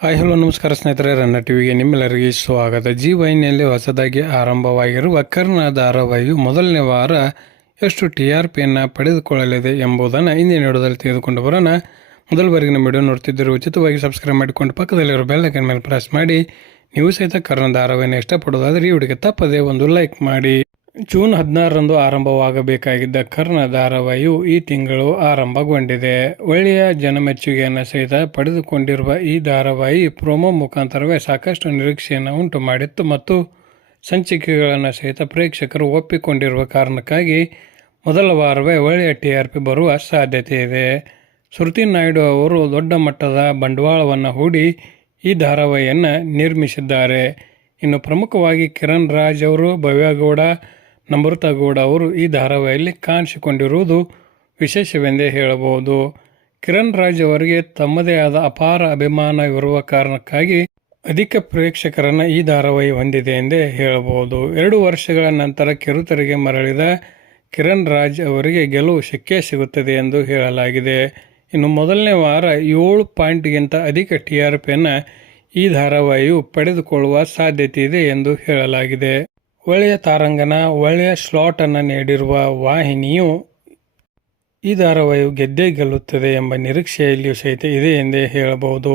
Hi hello ನಮಸ್ಕಾರ ಸ್ನೇಹಿತರೆ, ರನ್ನ ಟಿವಿಗೆ ನಿಮ್ಮೆಲ್ಲರಿಗೆ ಸ್ವಾಗತ. ಜಿ ವಾಹಿನಿಯಲ್ಲಿ ಹೊಸದಾಗಿ ಆರಂಭವಾಗಿರುವ ಕರ್ಣ ಧಾರಾವಾಹಿಯು ಮೊದಲನೇ ವಾರ ಎಷ್ಟು TRPಯನ್ನು ಪಡೆದುಕೊಳ್ಳಲಿದೆ ಎಂಬುದನ್ನು ಇಂದಿನ ವಿಡಿಯೋದಲ್ಲಿ ತೆಗೆದುಕೊಂಡು ಬರೋಣ. ಮೊದಲ ಬಾರಿಗೆ ನಮ್ಮ ವಿಡಿಯೋ ನೋಡ್ತಿದ್ದರು ಉಚಿತವಾಗಿ ಸಬ್ಸ್ಕ್ರೈಬ್ ಮಾಡಿಕೊಂಡು ಪಕ್ಕದಲ್ಲಿರೋ ಬೆಲ್ ಐಕಾನ್ ಮೇಲೆ ಪ್ರೆಸ್ ಮಾಡಿ. ನೀವು ಸಹಿತ ಕರ್ಣ ಧಾರಾವಾಹಿಯನ್ನು ಇಷ್ಟಪಡೋದಾದರೆ ಈ ವಿಡಿಯೋಗೆ ತಪ್ಪದೆ ಒಂದು ಲೈಕ್ ಮಾಡಿ. ಜೂನ್ 16ರಂದು ಆರಂಭವಾಗಬೇಕಾಗಿದ್ದ ಕರ್ಣ ಧಾರಾವಾಹಿಯು ಈ ತಿಂಗಳು ಆರಂಭಗೊಂಡಿದೆ. ಒಳ್ಳೆಯ ಜನಮೆಚ್ಚುಗೆಯನ್ನು ಸಹಿತ ಪಡೆದುಕೊಂಡಿರುವ ಈ ಧಾರಾವಾಹಿ ಪ್ರೊಮೋ ಮುಖಾಂತರವೇ ಸಾಕಷ್ಟು ನಿರೀಕ್ಷೆಯನ್ನು ಉಂಟು ಮಾಡಿತ್ತು ಮತ್ತು ಸಂಚಿಕೆಗಳನ್ನು ಸಹಿತ ಪ್ರೇಕ್ಷಕರು ಒಪ್ಪಿಕೊಂಡಿರುವ ಕಾರಣಕ್ಕಾಗಿ ಮೊದಲ ವಾರವೇ ಒಳ್ಳೆಯ TRP ಬರುವ ಸಾಧ್ಯತೆ ಇದೆ. ಶ್ರುತಿ ನಾಯ್ಡು ಅವರು ದೊಡ್ಡ ಮಟ್ಟದ ಬಂಡವಾಳವನ್ನು ಹೂಡಿ ಈ ಧಾರಾವಾಹಿಯನ್ನು ನಿರ್ಮಿಸಿದ್ದಾರೆ. ಇನ್ನು ಪ್ರಮುಖವಾಗಿ ಕಿರಣ್ ರಾಜ್ ಅವರು, ಭವ್ಯಗೌಡ, ನಮೃತಾ ಗೌಡ ಅವರು ಈ ಧಾರಾವಾಹಿಯಲ್ಲಿ ಕಾಣಿಸಿಕೊಂಡಿರುವುದು ವಿಶೇಷವೆಂದೇ ಹೇಳಬಹುದು. ಕಿರಣ್ ರಾಜ್ ಅವರಿಗೆ ತಮ್ಮದೇ ಆದ ಅಪಾರ ಅಭಿಮಾನವಿರುವ ಕಾರಣಕ್ಕಾಗಿ ಅಧಿಕ ಪ್ರೇಕ್ಷಕರನ್ನು ಈ ಧಾರಾವಾಹಿ ಹೊಂದಿದೆ ಎಂದೇ ಹೇಳಬಹುದು. 2 ವರ್ಷಗಳ ನಂತರ ಕಿರುತೆರೆಗೆ ಮರಳಿದ ಕಿರಣ್ ರಾಜ್ ಅವರಿಗೆ ಗೆಲುವು ಸಿಕ್ಕೇ ಸಿಗುತ್ತದೆ ಎಂದು ಹೇಳಲಾಗಿದೆ. ಇನ್ನು ಮೊದಲನೇ ವಾರ 7 ಪಾಯಿಂಟ್ಗಿಂತ ಅಧಿಕ TRPಯನ್ನು ಈ ಧಾರಾವಾಹಿಯು ಪಡೆದುಕೊಳ್ಳುವ ಸಾಧ್ಯತೆ ಇದೆ ಎಂದು ಹೇಳಲಾಗಿದೆ. ಒಳ್ಳೆಯ ತಾರಾಂಗಣ, ಒಳ್ಳೆಯ ಸ್ಲಾಟ್ ಅನ್ನು ನೀಡಿರುವ ವಾಹಿನಿಯು ಈ ಧಾರಾವಾಹಿಯು ಗೆದ್ದೇ ಗೆಲ್ಲುತ್ತದೆ ಎಂಬ ನಿರೀಕ್ಷೆಯಲ್ಲಿಯೂ ಸಹಿತ ಇದೆ ಎಂದೇ ಹೇಳಬಹುದು.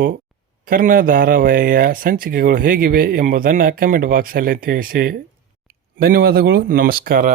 ಕರ್ಣ ಧಾರಾವಾಹಿಯ ಸಂಚಿಕೆಗಳು ಹೇಗಿವೆ ಎಂಬುದನ್ನು ಕಮೆಂಟ್ ಬಾಕ್ಸಲ್ಲಿ ತಿಳಿಸಿ. ಧನ್ಯವಾದಗಳು. ನಮಸ್ಕಾರ.